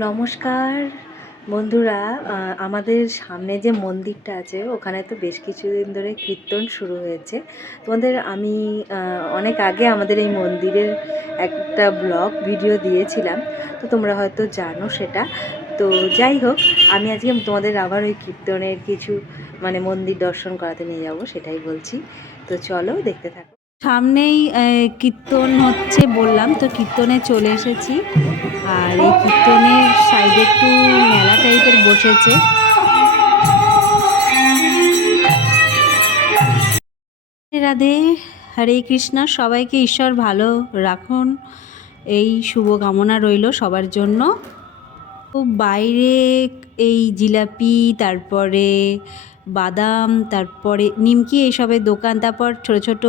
নমস্কার বন্ধুরা। আমাদের সামনে যে মন্দিরটা আছে ওখানে তো বেশ কিছুদিন ধরে কীর্তন শুরু হয়েছে। তোমাদের আমি অনেক আগে আমাদের এই মন্দিরের একটা ব্লগ ভিডিও দিয়েছিলাম, তো তোমরা হয়তো জানো সেটা। তো যাই হোক, আমি আজকে তোমাদের আবার ওই কীর্তনের কিছু মন্দির দর্শন করাতে নিয়ে যাব, সেটাই বলছি। তো চলো দেখতে থাকো। সামনেই কীর্তন হচ্ছে বললাম, তো কীর্তনে চলে এসেছি। আর এই কীর্তনের সাইডে একটু মেলা টাইপের বসেছে। রাধে, হরে কৃষ্ণ। সবাইকে ঈশ্বর ভালো রাখুন, এই শুভ কামনা রইল সবার জন্য। তো বাইরে এই জিলাপি, তারপরে বাদাম, তারপরে নিমকি, এইসবের দোকান, তারপর ছোট ছোট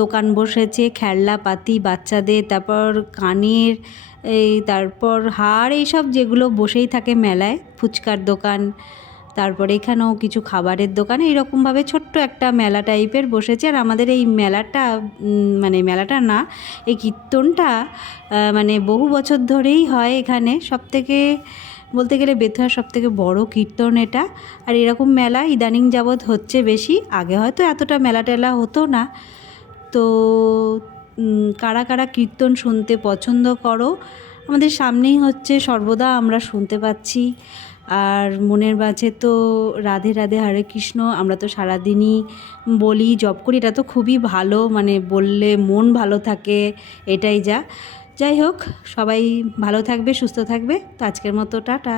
দোকান বসেছে, খেলনাপাতি বাচ্চাদের, তারপর কানের, এই তারপর হার, এইসব যেগুলো বসেই থাকে মেলায়, ফুচকার দোকান, তারপরে এখানেও কিছু খাবারের দোকান, এইরকমভাবে ছোট্ট একটা মেলা টাইপের বসেছে। আর আমাদের এই মেলাটা মেলাটা না, এই কীর্তনটা বহু বছর ধরেই হয় এখানে। সবথেকে বলতে গেলে বেথুয়ার সবথেকে বড় কীর্তন এটা। আর এরকম মেলা ইদানিং যাবৎ হচ্ছে বেশি, আগে হয়তো এতটা মেলা টেলা হতো না। তো কারা কারা কীর্তন শুনতে পছন্দ করো, আমাদের সামনেই হচ্ছে, সর্বদা আমরা শুনতে পাচ্ছি। আর মনের মাঝে তো রাধে রাধে হরে কৃষ্ণ আমরা তো সারাদিনই বলি, জপ করি। এটা তো খুবই ভালো, বললে মন ভালো থাকে, এটাই যাই হোক, সবাই ভালো থাকবে, সুস্থ থাকবে। তো আজকের মতো টাটা।